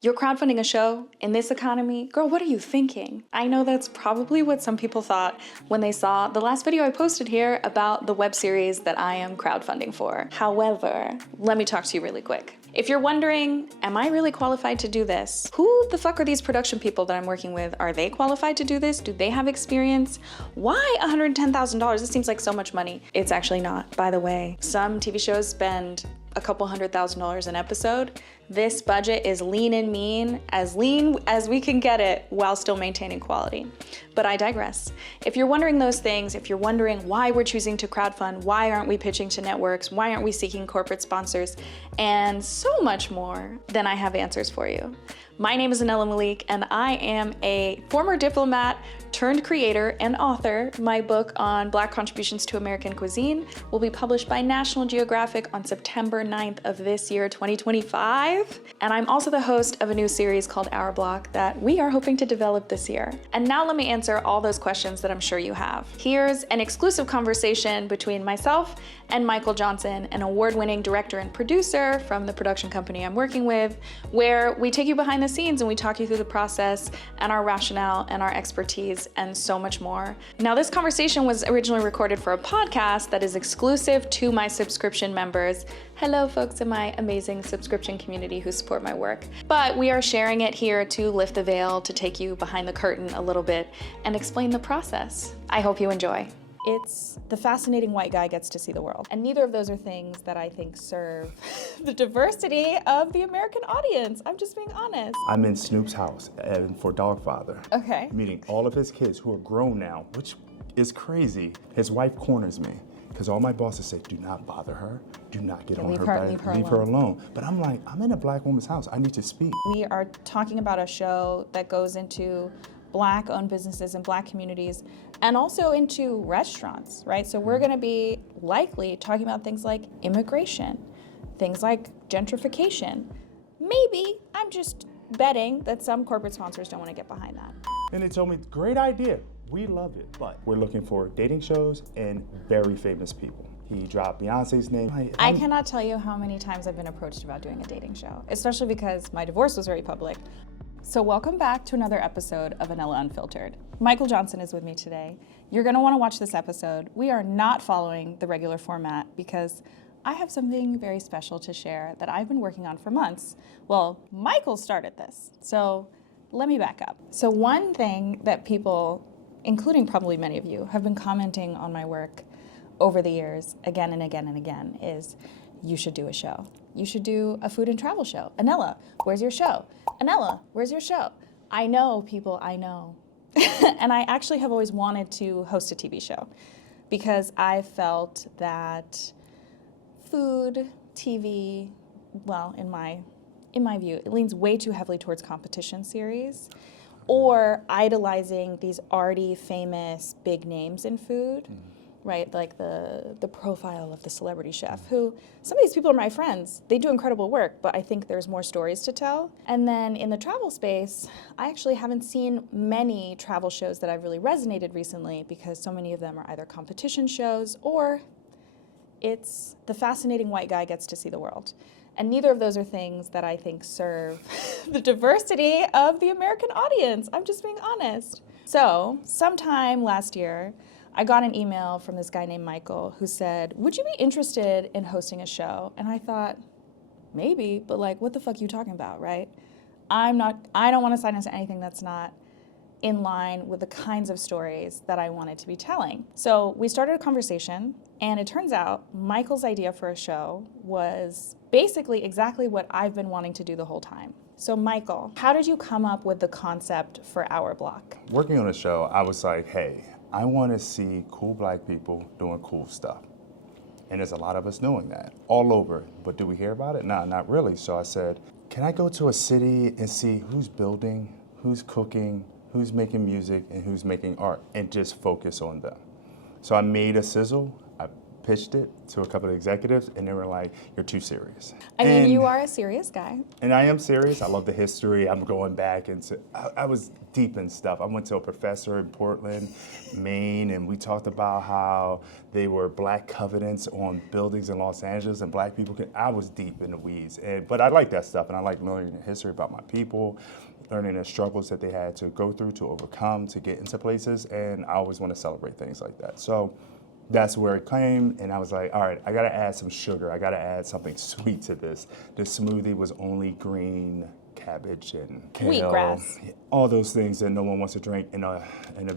You're crowdfunding a show in this economy? Girl, what are you thinking? I know that's probably what some people thought when they saw the last video I posted here about the web series that I am crowdfunding for. However, let me talk to you really quick. If you're wondering, am I really qualified to do this? Who the fuck are these production people that I'm working with? Are they qualified to do this? Do they have experience? Why $110,000? This seems like so much money. It's actually not, by the way. Some TV shows spend a couple $100,000 an episode. This budget is lean and mean as we can get it while still maintaining quality. But I digress. If you're wondering those things, if you're wondering why we're choosing to crowdfund, why aren't we pitching to networks, why aren't we seeking corporate sponsors, and so much more, then I have answers for you. My name is Anela Malik, and I am a former diplomat turned creator and author. My book on Black contributions to American cuisine will be published by National Geographic on September 9th of this year, 2025. And I'm also the host of a new series called Our Block that we are hoping to develop this year. And now let me answer all those questions that I'm sure you have. Here's an exclusive conversation between myself and Michael Johnson, an award-winning director and producer from the production company I'm working with, where we take you behind the scenes and we talk you through the process and our rationale and our expertise and so much more. Now, this conversation was originally recorded for a podcast that is exclusive to my subscription members. Hello, folks in my amazing subscription community who support my work. But we are sharing it here to lift the veil, to take you behind the curtain a little bit and explain the process. I hope you enjoy. It's the fascinating white guy gets to see the world. And neither of those are things that I think serve the diversity of the American audience. I'm just being honest. I'm in Snoop's house for Dogfather. Okay. Meeting all of his kids who are grown now, which is crazy. His wife corners me because all my bosses say, do not bother her. Do not get on her bed. Leave her alone. But I'm like, I'm in a black woman's house. I need to speak. We are talking about a show that goes into Black-owned businesses and Black communities, and also into restaurants, right? So we're gonna be likely talking about things like immigration, things like gentrification. Maybe, I'm just betting that some corporate sponsors don't wanna get behind that. And they told me, great idea, we love it, but we're looking for dating shows and very famous people. He dropped Beyonce's name. I cannot tell you how many times I've been approached about doing a dating show, especially because my divorce was very public. So welcome back to another episode of Anela Unfiltered. Michael Johnson is with me today. You're gonna wanna watch this episode. We are not following the regular format because I have something very special to share that I've been working on for months. Well, Michael started this, so let me back up. So one thing that people, including probably many of you, have been commenting on my work over the years, again and again and again, is you should do a show. You should do a food and travel show. Anela, where's your show? Anela, where's your show? I know, people, I know. And I actually have always wanted to host a TV show because I felt that food, TV, well, in my view, it leans way too heavily towards competition series or idolizing these already famous big names in food. Right, like the profile of the celebrity chef, who some of these people are my friends. They do incredible work, but I think there's more stories to tell. And then in the travel space, I actually haven't seen many travel shows that I've really resonated recently because so many of them are either competition shows or it's the fascinating white guy gets to see the world. And neither of those are things that I think serve the diversity of the American audience. I'm just being honest. So sometime last year, I got an email from this guy named Michael who said, would you be interested in hosting a show? And I thought, maybe, but like, what the fuck are you talking about, right? I don't want to sign into anything that's not in line with the kinds of stories that I wanted to be telling. So we started a conversation, and it turns out Michael's idea for a show was basically exactly what I've been wanting to do the whole time. So Michael, how did you come up with the concept for Our Block? Working on a show, I was like, hey, I want to see cool black people doing cool stuff. And there's a lot of us doing that all over. But do we hear about it? No, not really. So I said, can I go to a city and see who's building, who's cooking, who's making music, and who's making art, and just focus on them? So I made a sizzle. I pitched it to a couple of executives, and they were like, "You're too serious." I mean, you are a serious guy. And I am serious. I love the history. I'm going back into, I was deep in stuff. I went to a professor in Portland, Maine, and we talked about how they were black covenants on buildings in Los Angeles and black people I was deep in the weeds. But I like that stuff, and I like learning the history about my people, learning the struggles that they had to go through, to overcome, to get into places, and I always want to celebrate things like that. So that's where it came, and I was like, all right, I gotta add some sugar. I gotta add something sweet to this. The smoothie was only green cabbage and kale, wheatgrass, all those things that no one wants to drink in a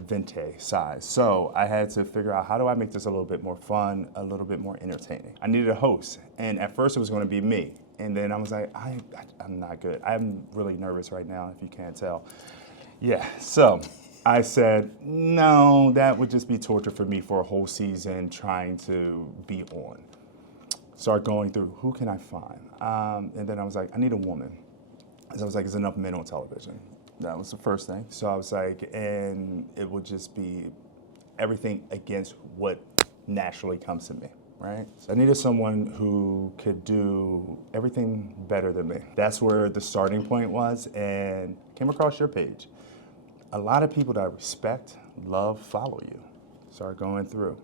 venti size. So I had to figure out, how do I make this a little bit more fun, a little bit more entertaining? I needed a host, and at first it was going to be me. And then I was like, I'm not good. I'm really nervous right now, if you can't tell. Yeah, so I said, no, that would just be torture for me for a whole season trying to be on. Start going through, who can I find? And then I was like, I need a woman. So I was like, there's enough men on television. That was the first thing. So I was like, and it would just be everything against what naturally comes to me. Right? So I needed someone who could do everything better than me. That's where the starting point was, and came across your page. A lot of people that I respect, love, follow you. Started going through,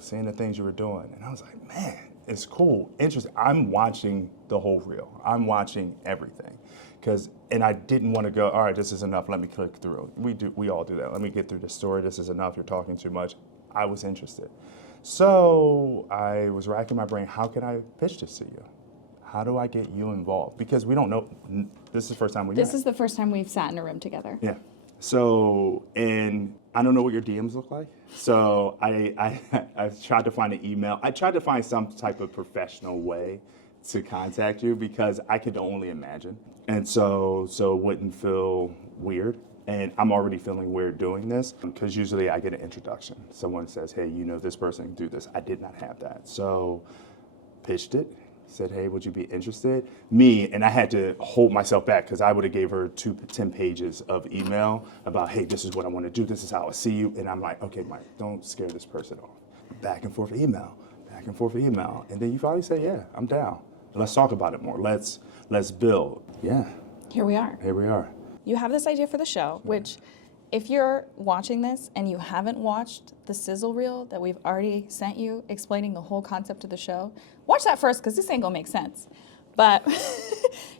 seeing the things you were doing. And I was like, man, it's cool, interesting. I'm watching the whole reel. I'm watching everything. And I didn't want to go, all right, this is enough, let me click through. We all do that. Let me get through the story, this is enough, you're talking too much. I was interested. So I was racking my brain, how can I pitch this to you? How do I get you involved? Because we don't know, this is the first time we met. This is the first time we've sat in a room together. Yeah. So, and I don't know what your DMs look like. So I tried to find an email. I tried to find some type of professional way to contact you because I could only imagine. And so it wouldn't feel weird. And I'm already feeling weird doing this because usually I get an introduction. Someone says, hey, you know this person can do this. I did not have that. So pitched it, said, hey, would you be interested? And I had to hold myself back because I would have gave her 10 pages of email about, hey, this is what I want to do. This is how I see you. And I'm like, okay, Mike, don't scare this person off. Back and forth email. And then you finally say, yeah, I'm down. Let's talk about it more. Let's build. Yeah. Here we are. You have this idea for the show, which if you're watching this and you haven't watched the sizzle reel that we've already sent you explaining the whole concept of the show, watch that first because this ain't gonna make sense. But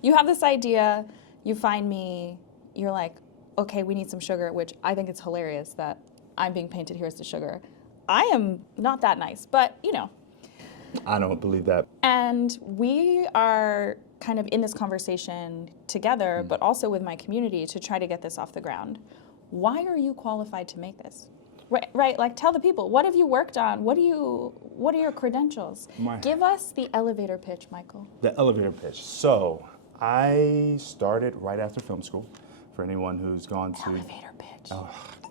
you have this idea, you find me, you're like, okay, we need some sugar, which I think it's hilarious that I'm being painted here as the sugar. I am not that nice, but you know. I don't believe that. And we are kind of in this conversation together, but also with my community to try to get this off the ground. Why are you qualified to make this? Right, like tell the people, what have you worked on? What are your credentials? Give us the elevator pitch, Michael. The elevator pitch. So I started right after film school. For anyone who's gone to elevator pitch.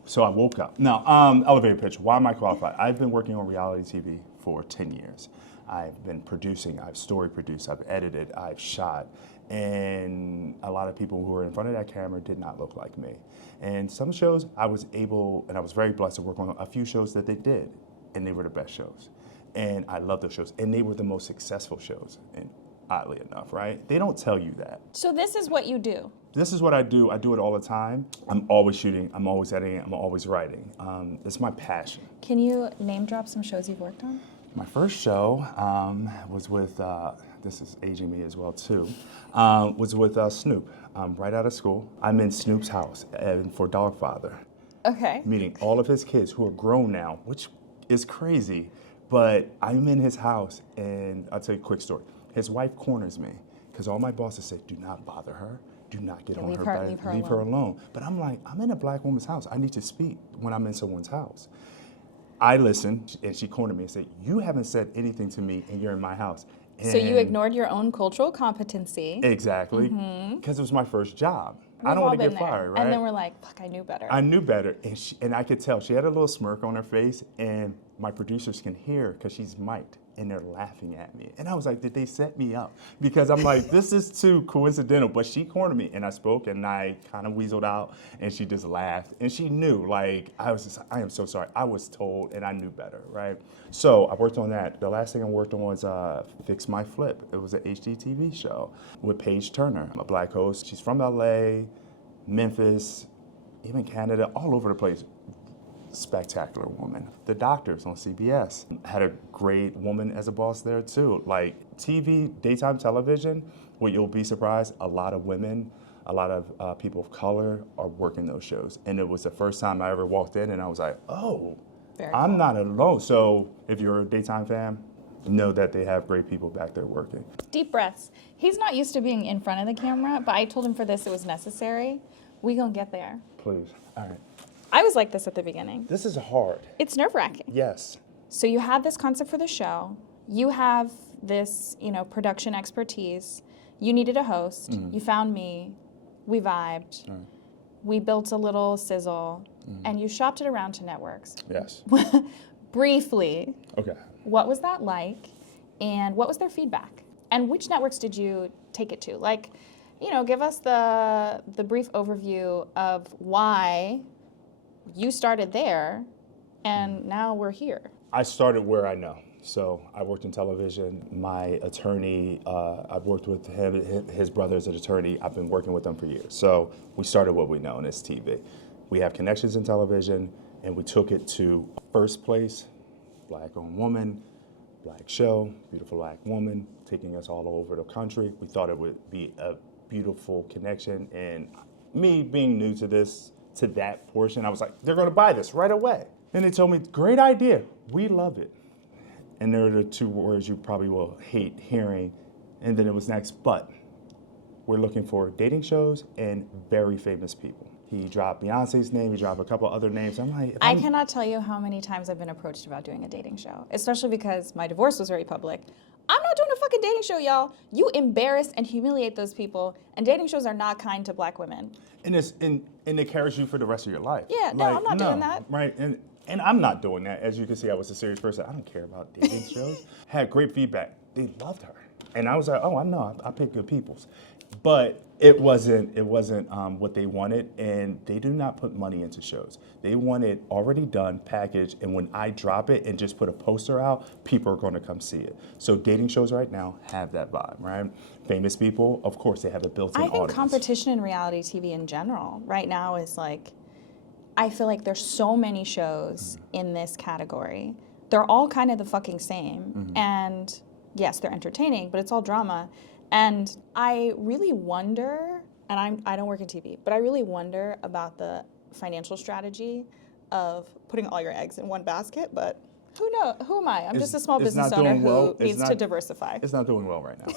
So I woke up. Now, elevator pitch. Why am I qualified? I've been working on reality TV for 10 years. I've been producing, I've story produced, I've edited, I've shot, and a lot of people who were in front of that camera did not look like me. And some shows I was able, and I was very blessed to work on a few shows that they did, and they were the best shows. And I love those shows, and they were the most successful shows, and oddly enough, right? They don't tell you that. So this is what you do? This is what I do. I do it all the time. I'm always shooting, I'm always editing, I'm always writing. It's my passion. Can you name drop some shows you've worked on? My first show was with, this is aging me as well too, was with Snoop, right out of school. I'm in Snoop's house for Dogfather. Okay. Meeting all of his kids who are grown now, which is crazy, but I'm in his house and I'll tell you a quick story. His wife corners me because all my bosses say, do not bother her. Do not get on her bed, leave her alone. But I'm like, I'm in a black woman's house. I need to speak when I'm in someone's house. I listened, and she cornered me and said, you haven't said anything to me, and you're in my house. And so you ignored your own cultural competency. Exactly, because it was my first job. I don't want to get fired, right? And then we're like, fuck, I knew better. I knew better, and I could tell. She had a little smirk on her face, and my producers can hear because she's mic'd. and they're laughing at me. And I was like, did they set me up? Because I'm like, this is too coincidental. But she cornered me, and I spoke, and I kind of weaseled out, and she just laughed. And she knew, like, I am so sorry. I was told, and I knew better, right? So I worked on that. The last thing I worked on was Fix My Flip. It was an HGTV show with Paige Turner, a black host. She's from LA, Memphis, even Canada, all over the place. Spectacular woman. The Doctors on CBS had a great woman as a boss there too. Like TV, daytime television, where you'll be surprised, a lot of women, a lot of people of color are working those shows. And it was the first time I ever walked in and I was like, oh, I'm not alone. So if you're a daytime fan, know that they have great people back there working. Deep breaths. He's not used to being in front of the camera, but I told him for this it was necessary. We gonna get there. Please. All right. I was like this at the beginning. This is hard. It's nerve-wracking. Yes. So you had this concept for the show. You have this, production expertise. You needed a host. You found me. We vibed. We built a little sizzle, and you shopped it around to networks. Yes. Briefly. Okay. What was that like, and what was their feedback? And which networks did you take it to? Like, give us the brief overview of why you started there, and now we're here. I started where I know. So I worked in television. My attorney, I've worked with him, his brother's an attorney. I've been working with them for years. So we started what we know, and it's TV. We have connections in television, and we took it to first place, black-owned woman, black show, beautiful black woman, taking us all over the country. We thought it would be a beautiful connection, and me being new to this, to that portion, I was like, they're gonna buy this right away. And they told me, great idea, we love it. And there are the two words you probably will hate hearing. And then it was next, but we're looking for dating shows and very famous people. He dropped Beyonce's name, he dropped a couple other names. I'm like, I cannot tell you how many times I've been approached about doing a dating show, especially because my divorce was very public. I'm not doing a fucking dating show, y'all. You embarrass and humiliate those people, and dating shows are not kind to black women. And it carries you for the rest of your life. Yeah, no, I'm not doing that. Right, and I'm not doing that. As you can see, I was a serious person. I don't care about dating shows. Had great feedback. They loved her. And I was like, oh, I know, I pick good peoples. But it wasn't what they wanted, and they do not put money into shows. They want it already done, packaged, and when I drop it and just put a poster out, people are going to come see it. So dating shows right now have that vibe, right? Famous people, of course, they have a built-in audience. I think competition in reality TV in general right now is like, I feel like there's so many shows in this category. They're all kind of the fucking same, and yes, they're entertaining, but it's all drama. And I really wonder, and I don't work in TV, but I really wonder about the financial strategy of putting all your eggs in one basket, but who knows? Who am I? I'm just a small business owner who needs to diversify. It's not doing well right now.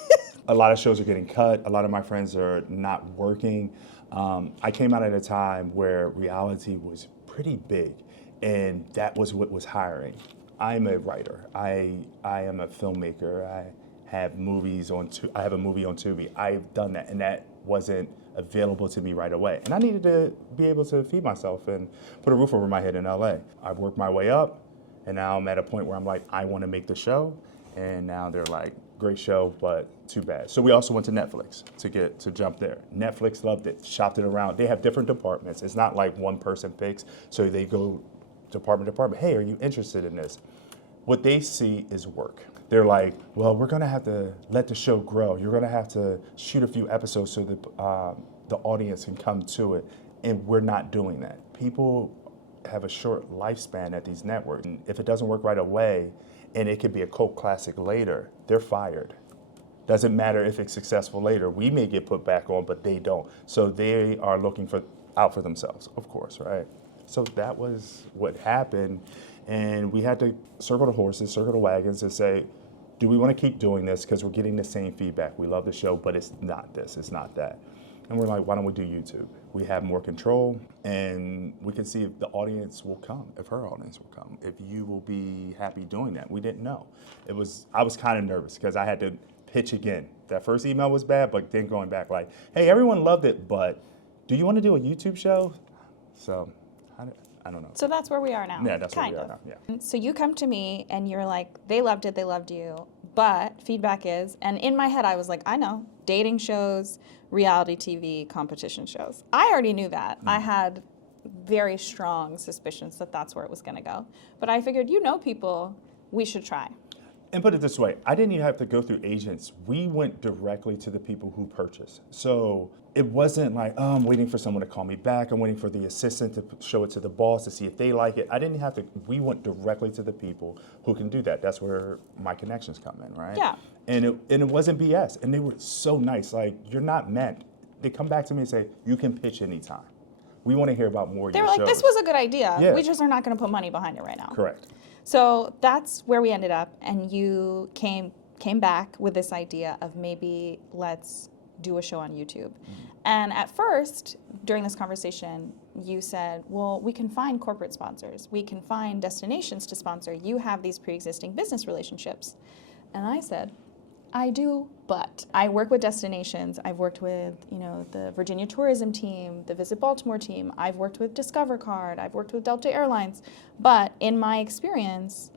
A lot of shows are getting cut. A lot of my friends are not working. I came out at a time where reality was pretty big, and that was what was hiring. I'm a writer. I am a filmmaker. I have movies I have a movie on Tubi. I've done that, and that wasn't available to me right away. And I needed to be able to feed myself and put a roof over my head in LA. I've worked my way up, and now I'm at a point where I'm like, I want to make the show. And now they're like, great show, but too bad. So we also went to Netflix to jump there. Netflix loved it, shopped it around. They have different departments. It's not like one person picks, so they go department to department. Hey, are you interested in this? What they see is work. They're like, well, we're gonna have to let the show grow. You're gonna have to shoot a few episodes so that the audience can come to it. And we're not doing that. People have a short lifespan at these networks. And if it doesn't work right away, and it could be a cult classic later, they're fired. Doesn't matter if it's successful later. We may get put back on, but they don't. So they are looking out for themselves, of course, right? So that was what happened. And we had to circle the horses, circle the wagons, and say, do we want to keep doing this? Because we're getting the same feedback. We love the show, but it's not this, it's not that. And we're like, why don't we do YouTube? We have more control, and we can see if the audience will come, if her audience will come, if you will be happy doing that. We didn't know. I was kind of nervous because I had to pitch again. That first email was bad, but then going back like, hey, everyone loved it, but do you want to do a YouTube show? So I don't know. So that's where we are now. Yeah, that's kind where we of. are now. Yeah. So you come to me and you're like, they loved it, they loved you. But feedback is, and in my head I was like, I know, dating shows, reality TV, competition shows. I already knew that. I had very strong suspicions that that's where it was going to go. But I figured, people, we should try. And put it this way, I didn't even have to go through agents. We went directly to the people who purchased. So it wasn't like, oh, I'm waiting for someone to call me back. I'm waiting for the assistant to show it to the boss to see if they like it. I didn't have to. We went directly to the people who can do that. That's where my connections come in, right? Yeah. And it wasn't BS. And they were so nice. Like, you're not meant. They come back to me and say, you can pitch anytime. We want to hear about more of They your were like, shows. this was a good idea. Yeah. We just are not going to put money behind it right now. Correct. So that's where we ended up, and you came back with this idea of maybe let's do a show on YouTube. And at first, during this conversation, you said, well, we can find corporate sponsors. We can find destinations to sponsor. You have these pre-existing business relationships. And I said, I do, but I work with destinations. I've worked with, the Virginia tourism team, the Visit Baltimore team. I've worked with Discover Card. I've worked with Delta Airlines. But in my experience,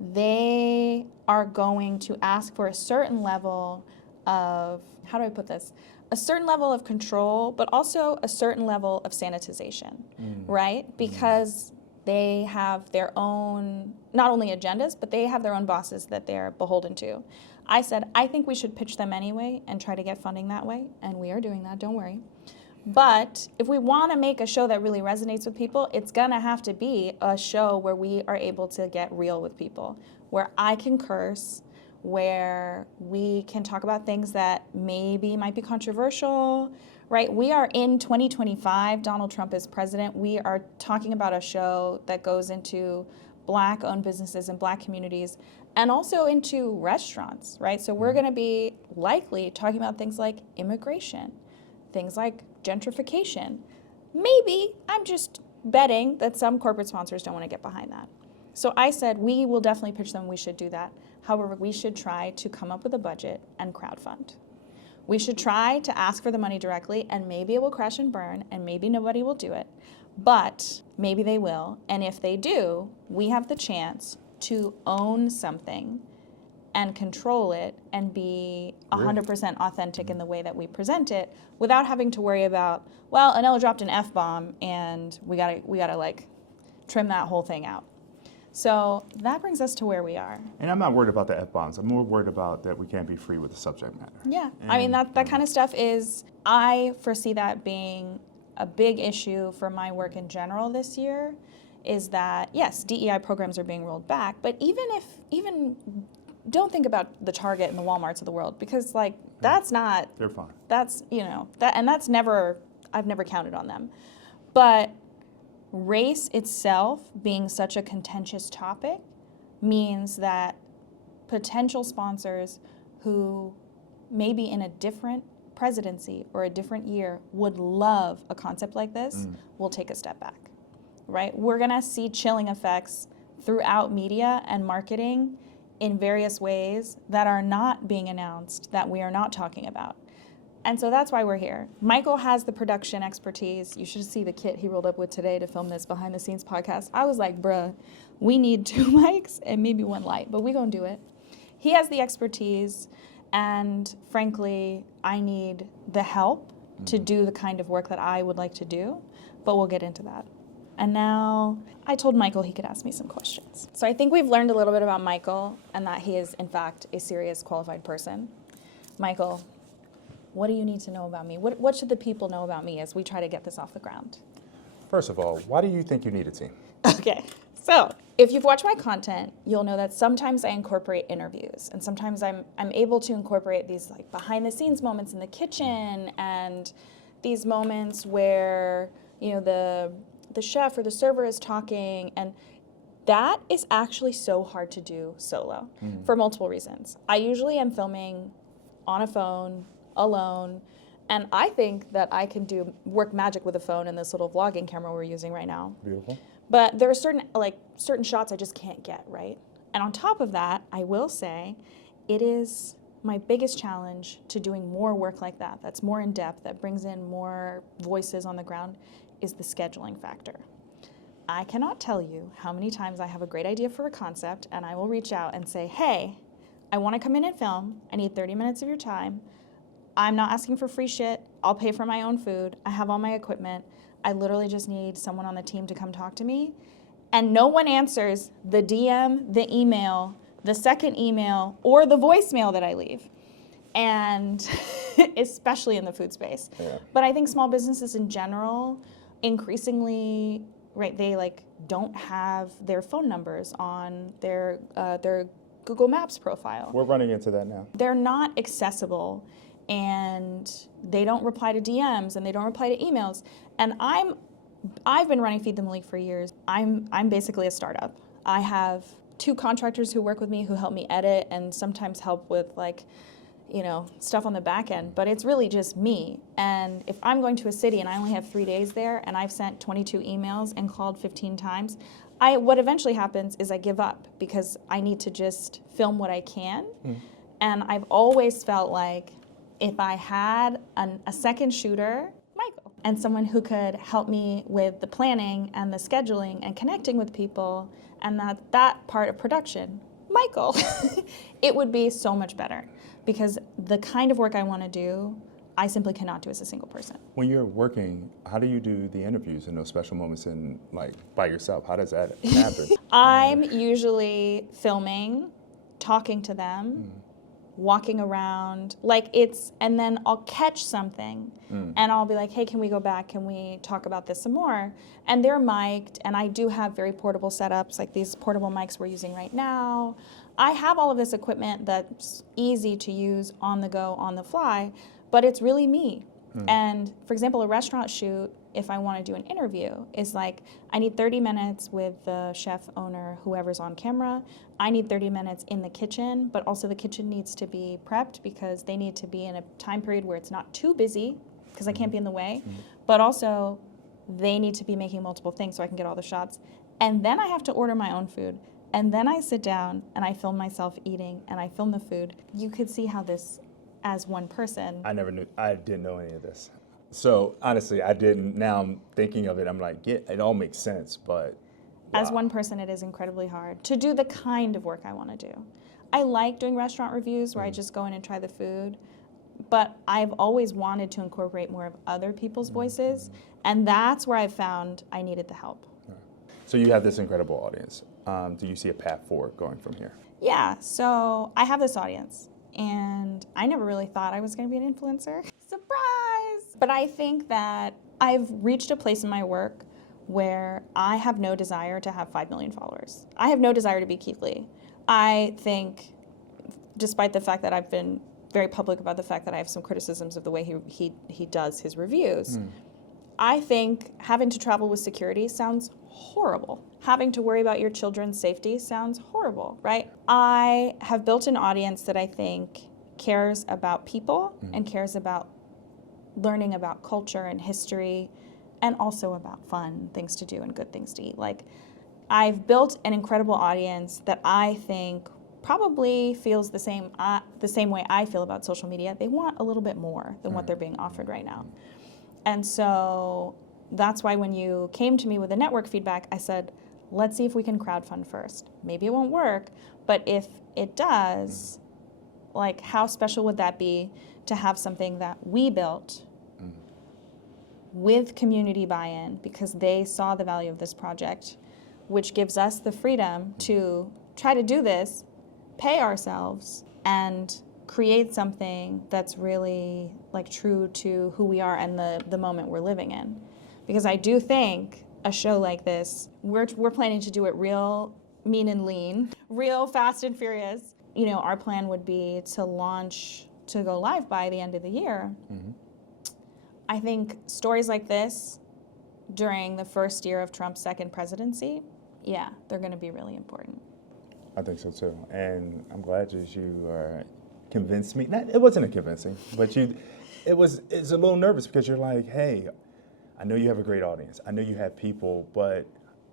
they are going to ask for a certain level of, how do I put this? A certain level of control, but also a certain level of sanitization, right? Because they have their own, not only agendas, but they have their own bosses that they're beholden to. I said, I think we should pitch them anyway and try to get funding that way, and we are doing that, don't worry. But if we want to make a show that really resonates with people, it's going to have to be a show where we are able to get real with people, where I can curse, where we can talk about things that maybe might be controversial, right? We are in 2025, Donald Trump is president. We are talking about a show that goes into Black-owned businesses and Black communities, and also into restaurants, right? So we're going to be likely talking about things like immigration, things like gentrification. Maybe, I'm just betting that some corporate sponsors don't want to get behind that. So I said, we will definitely pitch them, we should do that. However, we should try to come up with a budget and crowdfund. We should try to ask for the money directly, and maybe it will crash and burn, and maybe nobody will do it. But maybe they will, and if they do, we have the chance to own something and control it and be 100% authentic in the way that we present it without having to worry about, well, Anela dropped an F-bomb and we gotta like trim that whole thing out. So that brings us to where we are. And I'm not worried about the F-bombs. I'm more worried about that we can't be free with the subject matter. Yeah, I mean, that kind of stuff is, I foresee that being a big issue for my work in general this year, is that, yes, DEI programs are being rolled back, but even don't think about the Target and the Walmarts of the world, because like that's not, They're fine. that's, that's never, I've never counted on them. But race itself being such a contentious topic means that potential sponsors who maybe in a different presidency or a different year would love a concept like this will take a step back, right? We're gonna see chilling effects throughout media and marketing in various ways that are not being announced, that we are not talking about. And so that's why we're here. Michael has the production expertise. You should see the kit he rolled up with today to film this behind the scenes podcast. I was like, bruh, we need 2 mics and maybe 1 light, but we're gonna do it. He has the expertise, and frankly, I need the help to do the kind of work that I would like to do, but we'll get into that. And now I told Michael he could ask me some questions. So I think we've learned a little bit about Michael and that he is, in fact, a serious, qualified person. Michael, what do you need to know about me? What should the people know about me as we try to get this off the ground? First of all, why do you think you need a team? Okay, so if you've watched my content, you'll know that sometimes I incorporate interviews, and sometimes I'm able to incorporate these like behind the scenes moments in the kitchen, and these moments where, the chef or the server is talking, and that is actually so hard to do solo for multiple reasons. I usually am filming on a phone, alone, and I think that I can do work magic with a phone and this little vlogging camera we're using right now. Beautiful. But there are certain shots I just can't get, right? And on top of that, I will say, it is my biggest challenge to doing more work like that, that's more in depth, that brings in more voices on the ground, is the scheduling factor. I cannot tell you how many times I have a great idea for a concept and I will reach out and say, hey, I want to come in and film. I need 30 minutes of your time. I'm not asking for free shit. I'll pay for my own food. I have all my equipment. I literally just need someone on the team to come talk to me. And no one answers the DM, the email, the second email, or the voicemail that I leave. And especially in the food space. Yeah. But I think small businesses in general, increasingly, right, they like don't have their phone numbers on their Google Maps profile. We're running into that now. They're not accessible, and they don't reply to DMs, and they don't reply to emails. And I've been running Feed Them League for years. I'm basically a startup. I have 2 contractors who work with me who help me edit and sometimes help with like, you know, stuff on the back end, but it's really just me. And if I'm going to a city and I only have 3 days there and I've sent 22 emails and called 15 times, what eventually happens is I give up because I need to just film what I can. And I've always felt like if I had a second shooter, Michael, and someone who could help me with the planning and the scheduling and connecting with people and that part of production, Michael, it would be so much better. Because the kind of work I want to do, I simply cannot do as a single person. When you're working, how do you do the interviews in those special moments in like by yourself? How does that happen? I'm usually filming, talking to them, walking around, and then I'll catch something and I'll be like, hey, can we go back? Can we talk about this some more? And they're mic'd, and I do have very portable setups, like these portable mics we're using right now. I have all of this equipment that's easy to use on the go, on the fly, but it's really me. And for example, a restaurant shoot, if I want to do an interview, is like, I need 30 minutes with the chef, owner, whoever's on camera. I need 30 minutes in the kitchen, but also the kitchen needs to be prepped because they need to be in a time period where it's not too busy, because I can't be in the way, but also they need to be making multiple things so I can get all the shots. And then I have to order my own food. And then I sit down and I film myself eating and I film the food. You could see how this, as one person. I didn't know any of this. So honestly, I didn't. Now I'm thinking of it, I'm like, yeah, it all makes sense, but wow. As one person, it is incredibly hard to do the kind of work I want to do. I like doing restaurant reviews where I just go in and try the food, but I've always wanted to incorporate more of other people's voices, and that's where I found I needed the help. So you have this incredible audience. Do you see a path forward going from here? Yeah, so I have this audience, and I never really thought I was going to be an influencer. Surprise! But I think that I've reached a place in my work where I have no desire to have 5 million followers. I have no desire to be Keith Lee. I think, despite the fact that I've been very public about the fact that I have some criticisms of the way he does his reviews, I think having to travel with security sounds horrible. Having to worry about your children's safety sounds horrible, right? I have built an audience that I think cares about people and cares about learning about culture and history and also about fun things to do and good things to eat. Like, I've built an incredible audience that I think probably feels the same way I feel about social media. They want a little bit more than what they're being offered right now. And so that's why when you came to me with the network feedback, I said, let's see if we can crowdfund first. Maybe it won't work, but if it does, like, how special would that be to have something that we built with community buy-in because they saw the value of this project, which gives us the freedom to try to do this, pay ourselves, and create something that's really like true to who we are and the moment we're living in. Because I do think a show like this, we're planning to do it real mean and lean, real fast and furious. You know, our plan would be to go live by the end of the year. I think stories like this during the first year of Trump's second presidency, yeah, they're going to be really important. I think so too, and I'm glad that you convinced me. It wasn't a convincing, but it's a little nervous because you're like, hey, I know you have a great audience. I know you have people, but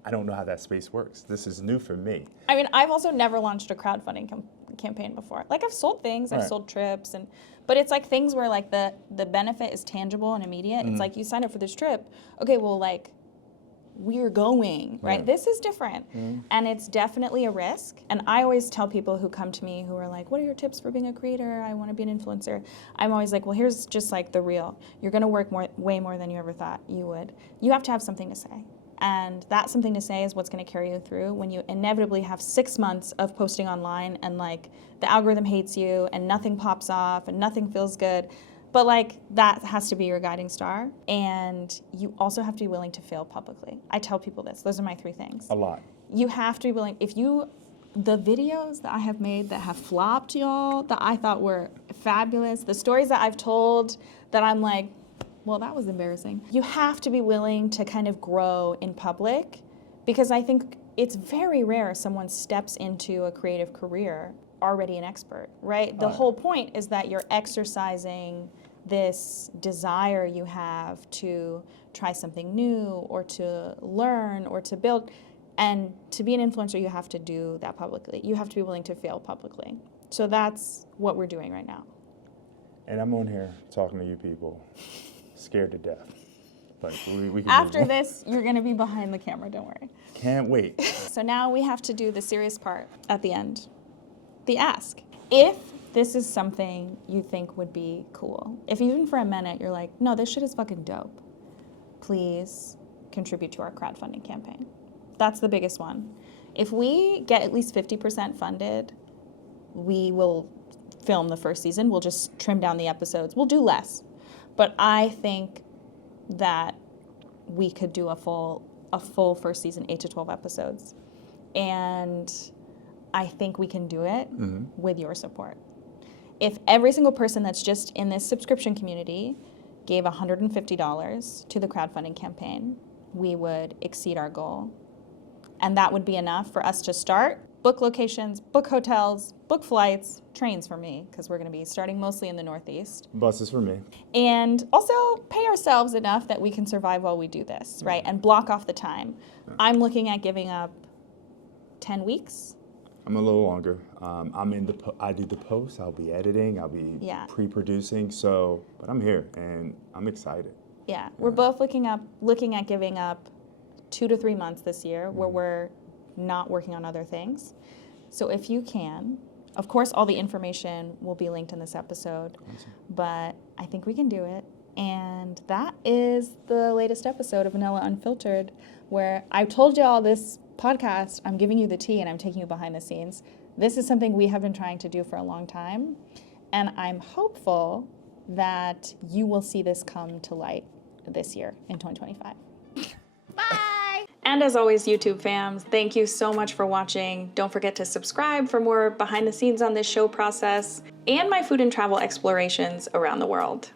I don't know how that space works. This is new for me. I mean, I've also never launched a crowdfunding campaign before. Like, I've sold things, I've sold trips, but it's like things where like the benefit is tangible and immediate. It's like, you sign up for this trip. Okay, well, like, we're going, right? Yeah. This is different. And it's definitely a risk. And I always tell people who come to me who are like, what are your tips for being a creator? I want to be an influencer. I'm always like, well, here's just like the real. You're going to work way more than you ever thought you would. You have to have something to say. And that something to say is what's going to carry you through when you inevitably have 6 months of posting online and like the algorithm hates you and nothing pops off and nothing feels good. But like that has to be your guiding star. And you also have to be willing to fail publicly. I tell people this. Those are my 3 things. A lot. You have to be willing. The videos that I have made that have flopped, y'all, that I thought were fabulous, the stories that I've told that I'm like, well, that was embarrassing. You have to be willing to kind of grow in public, because I think it's very rare someone steps into a creative career already an expert, right? The whole point is that you're exercising this desire you have to try something new or to learn or to build. And to be an influencer, you have to do that publicly. You have to be willing to fail publicly. So that's what we're doing right now. And I'm on here talking to you people, scared to death. But we can After this, you're going to be behind the camera, don't worry. Can't wait. So now we have to do the serious part at the end, the ask. If this is something you think would be cool, if even for a minute you're like, no, this shit is fucking dope, please contribute to our crowdfunding campaign. That's the biggest one. If we get at least 50% funded, we will film the first season. We'll just trim down the episodes. We'll do less. But I think that we could do a full first season, 8 to 12 episodes. And I think we can do it with your support. If every single person that's just in this subscription community gave $150 to the crowdfunding campaign, we would exceed our goal. And that would be enough for us to start, book locations, book hotels, book flights, trains for me, because we're going to be starting mostly in the Northeast. Buses for me. And also pay ourselves enough that we can survive while we do this, right? And block off the time. I'm looking at giving up 10 weeks. I'm a little longer. I do the post, I'll be editing, I'll be pre-producing, but I'm here and I'm excited. Yeah, we're both looking at giving up 2 to 3 months this year where we're not working on other things. So if you can, of course, all the information will be linked in this episode, but I think we can do it. And that is the latest episode of Anela Unfiltered, where I told you all this podcast, I'm giving you the tea and I'm taking you behind the scenes. This is something we have been trying to do for a long time, and I'm hopeful that you will see this come to light this year in 2025. Bye! And as always, YouTube fams, thank you so much for watching. Don't forget to subscribe for more behind the scenes on this show process and my food and travel explorations around the world.